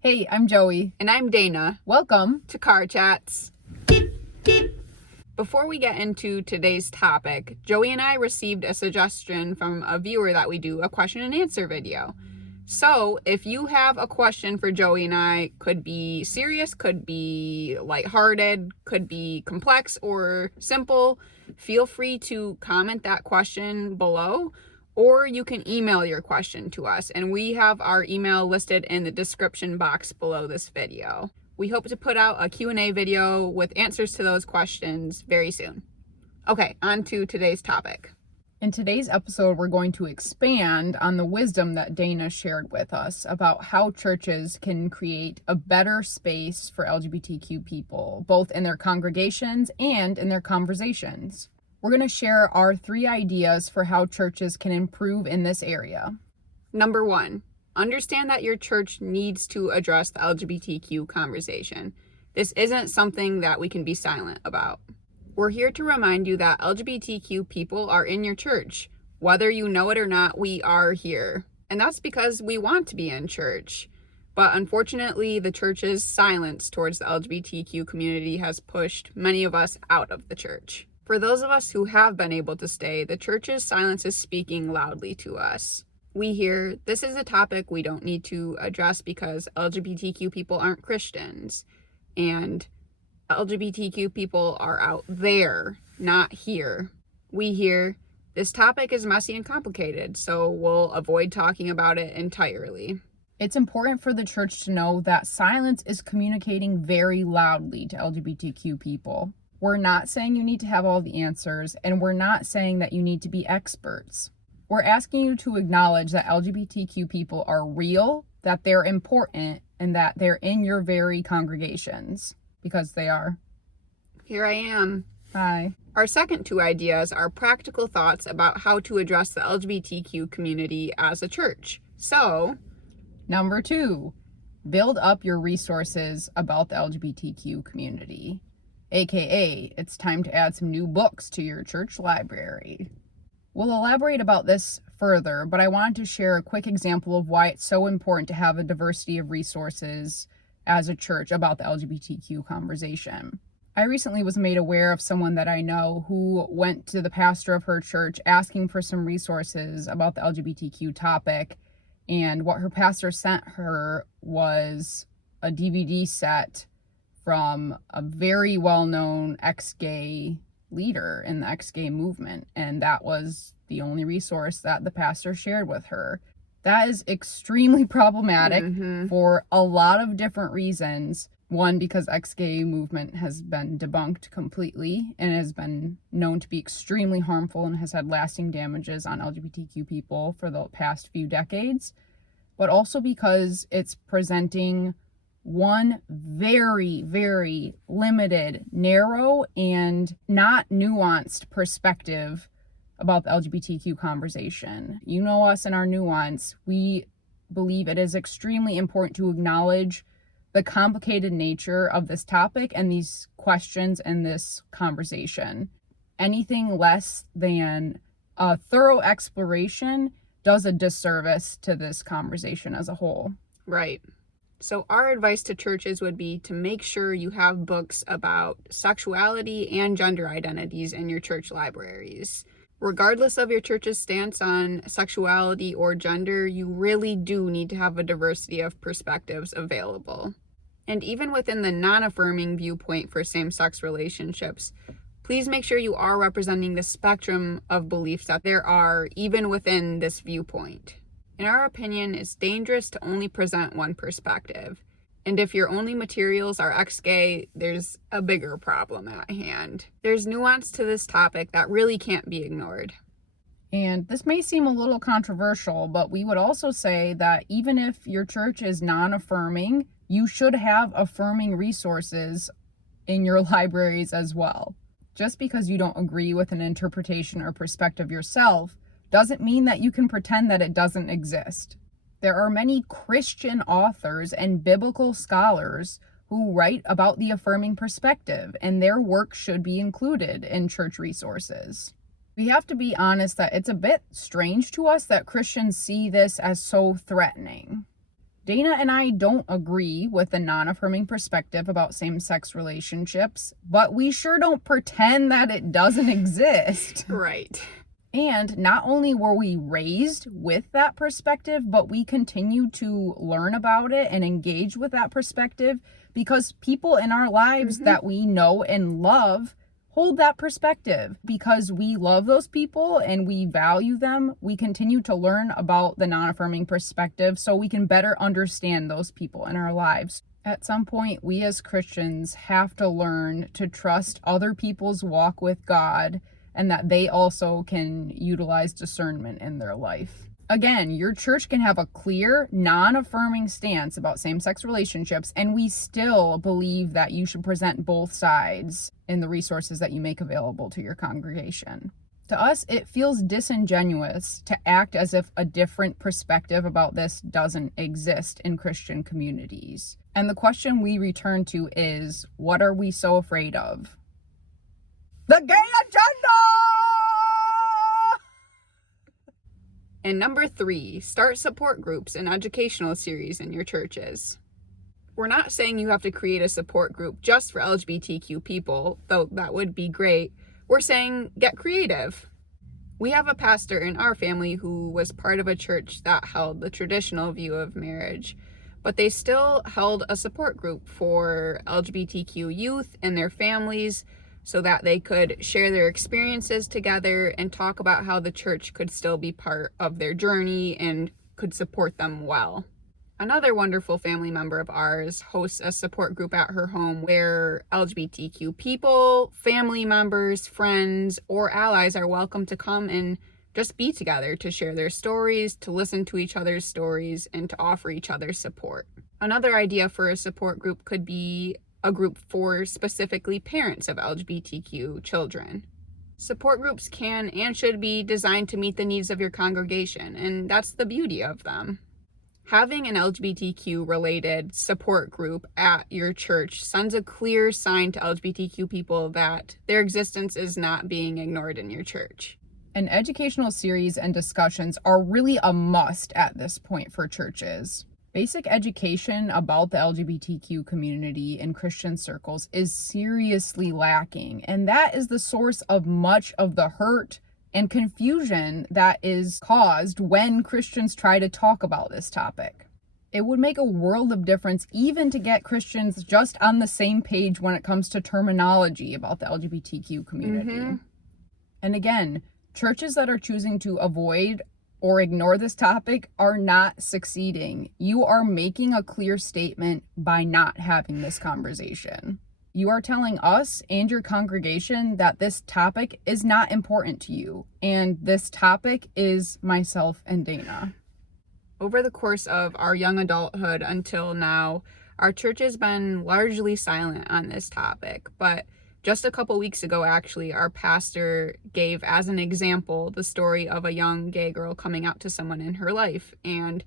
Hey, I'm Joey. And I'm Dana. Welcome to Car Chats. Before we get into today's topic, Joey and I received a suggestion from a viewer that we do a question and answer video. So if you have a question for Joey and I, could be serious, could be lighthearted, could be complex or simple, feel free to comment that question below, or you can email your question to us, and we have our email listed in the description box below this video. We hope to put out a Q&A video with answers to those questions very soon. Okay, on to today's topic. In today's episode, we're going to expand on the wisdom that Dana shared with us about how churches can create a better space for LGBTQ people, both in their congregations and in their conversations. We're going to share our 3 ideas for how churches can improve in this area. Number 1, understand that your church needs to address the LGBTQ conversation. This isn't something that we can be silent about. We're here to remind you that LGBTQ people are in your church. Whether you know it or not, we are here. And that's because we want to be in church. But unfortunately, the church's silence towards the LGBTQ community has pushed many of us out of the church. For those of us who have been able to stay, the church's silence is speaking loudly to us. We hear, this is a topic we don't need to address because LGBTQ people aren't Christians. And LGBTQ people are out there, not here. We hear, this topic is messy and complicated, so we'll avoid talking about it entirely. It's important for the church to know that silence is communicating very loudly to LGBTQ people. We're not saying you need to have all the answers, and we're not saying that you need to be experts. We're asking you to acknowledge that LGBTQ people are real, that they're important, and that they're in your very congregations. Because they are. Here I am. Hi. Our second 2 ideas are practical thoughts about how to address the LGBTQ community as a church. So, number 2, build up your resources about the LGBTQ community. AKA, it's time to add some new books to your church library. We'll elaborate about this further, but I wanted to share a quick example of why it's so important to have a diversity of resources as a church about the LGBTQ conversation. I recently was made aware of someone that I know who went to the pastor of her church asking for some resources about the LGBTQ topic, and what her pastor sent her was a DVD set from a very well-known ex-gay leader in the ex-gay movement, and that was the only resource that the pastor shared with her. That is extremely problematic for a lot of different reasons. One, because ex-gay movement has been debunked completely and has been known to be extremely harmful and has had lasting damages on LGBTQ people for the past few decades. But also because it's presenting one very, very limited, narrow, and not nuanced perspective about the LGBTQ conversation. You know us and our nuance. We believe it is extremely important to acknowledge the complicated nature of this topic and these questions and this conversation. Anything less than a thorough exploration does a disservice to this conversation as a whole. Right. So our advice to churches would be to make sure you have books about sexuality and gender identities in your church libraries. Regardless of your church's stance on sexuality or gender, you really do need to have a diversity of perspectives available. And even within the non-affirming viewpoint for same-sex relationships, please make sure you are representing the spectrum of beliefs that there are even within this viewpoint. In our opinion, it's dangerous to only present one perspective. And if your only materials are ex-gay, there's a bigger problem at hand. There's nuance to this topic that really can't be ignored. And this may seem a little controversial, but we would also say that even if your church is non-affirming, you should have affirming resources in your libraries as well. Just because you don't agree with an interpretation or perspective yourself doesn't mean that you can pretend that it doesn't exist. There are many Christian authors and biblical scholars who write about the affirming perspective, and their work should be included in church resources. We have to be honest that it's a bit strange to us that Christians see this as so threatening. Dana and I don't agree with the non-affirming perspective about same-sex relationships, but we sure don't pretend that it doesn't exist. Right. And not only were we raised with that perspective, but we continue to learn about it and engage with that perspective because people in our lives that we know and love hold that perspective. Because we love those people and we value them, we continue to learn about the non-affirming perspective so we can better understand those people in our lives. At some point, we as Christians have to learn to trust other people's walk with God and that they also can utilize discernment in their life. Again, your church can have a clear, non-affirming stance about same-sex relationships, and we still believe that you should present both sides in the resources that you make available to your congregation. To us, it feels disingenuous to act as if a different perspective about this doesn't exist in Christian communities. And the question we return to is, what are we so afraid of? The gay agenda! And number 3, start support groups and educational series in your churches. We're not saying you have to create a support group just for LGBTQ people, though that would be great. We're saying get creative. We have a pastor in our family who was part of a church that held the traditional view of marriage, but they still held a support group for LGBTQ youth and their families so that they could share their experiences together and talk about how the church could still be part of their journey and could support them well. Another wonderful family member of ours hosts a support group at her home where LGBTQ people, family members, friends, or allies are welcome to come and just be together to share their stories, to listen to each other's stories, and to offer each other support. Another idea for a support group could be a group for specifically parents of LGBTQ children. Support groups can and should be designed to meet the needs of your congregation, and that's the beauty of them. Having an LGBTQ related support group at your church sends a clear sign to LGBTQ people that their existence is not being ignored in your church. And educational series and discussions are really a must at this point for churches. Basic education about the LGBTQ community in Christian circles is seriously lacking, and that is the source of much of the hurt and confusion that is caused when Christians try to talk about this topic. It would make a world of difference even to get Christians just on the same page when it comes to terminology about the LGBTQ community. And again, churches that are choosing to avoid or ignore this topic are not succeeding. You are making a clear statement by not having this conversation. You are telling us and your congregation that this topic is not important to you, and this topic is myself and Dana. Over the course of our young adulthood until now, our church has been largely silent on this topic, but just a couple weeks ago, actually, our pastor gave as an example the story of a young gay girl coming out to someone in her life, and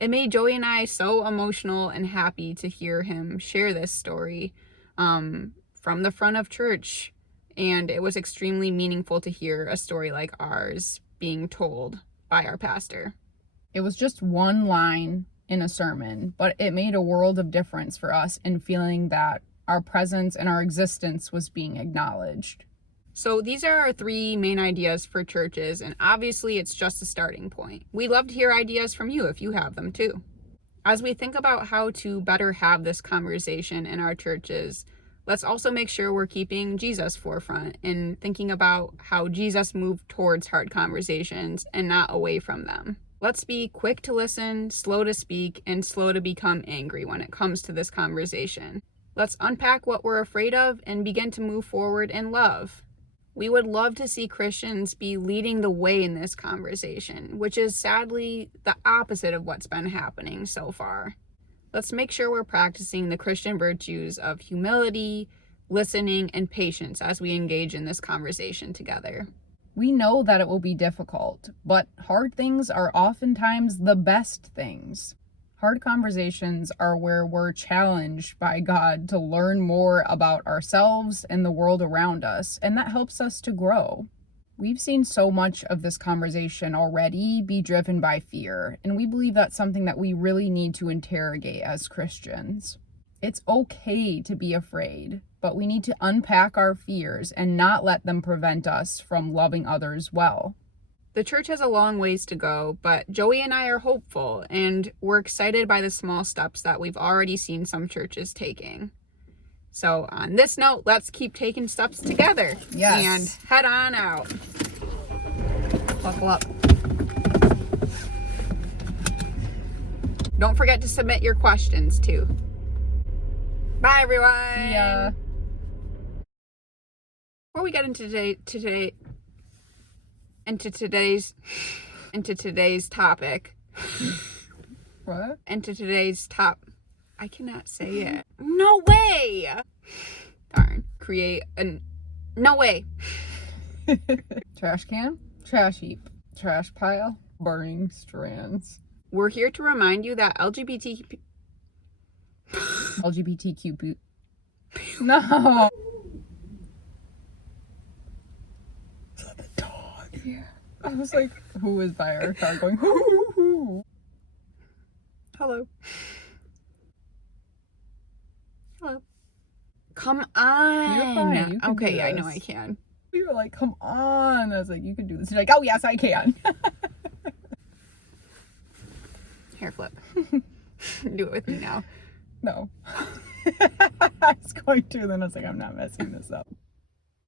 it made Joey and I so emotional and happy to hear him share this story from the front of church, and it was extremely meaningful to hear a story like ours being told by our pastor. It was just one line in a sermon, but it made a world of difference for us in feeling that our presence and our existence was being acknowledged. So these are our 3 main ideas for churches, and obviously it's just a starting point. We'd love to hear ideas from you if you have them too. As we think about how to better have this conversation in our churches, let's also make sure we're keeping Jesus forefront and thinking about how Jesus moved towards hard conversations and not away from them. Let's be quick to listen, slow to speak, and slow to become angry when it comes to this conversation. Let's unpack what we're afraid of and begin to move forward in love. We would love to see Christians be leading the way in this conversation, which is sadly the opposite of what's been happening so far. Let's make sure we're practicing the Christian virtues of humility, listening, and patience as we engage in this conversation together. We know that it will be difficult, but hard things are oftentimes the best things. Hard conversations are where we're challenged by God to learn more about ourselves and the world around us, and that helps us to grow. We've seen so much of this conversation already be driven by fear, and we believe that's something that we really need to interrogate as Christians. It's okay to be afraid, but we need to unpack our fears and not let them prevent us from loving others well. The church has a long ways to go, but Joey and I are hopeful, and we're excited by the small steps that we've already seen some churches taking. So on this note, let's keep taking steps together. Yes. And head on out. Buckle up. Don't forget to submit your questions too. Bye everyone. Yeah. Before we get into today's topic. What? I cannot say it. No way. Darn. No way. Trash can, trash heap, trash pile, burning strands. We're here to remind you that LGBTQ. No. Is that the dog? Yeah. I was like, who is by our car going, hoo, hoo, hoo. Hello. Hello. Come on. You're fine. You can Okay, do yeah, I know this. I can. You were like, come on. I was like, you can do this. You're like, oh, yes, I can. Hair flip. Do it with me now. No. I was going to, then I was like, I'm not messing this up.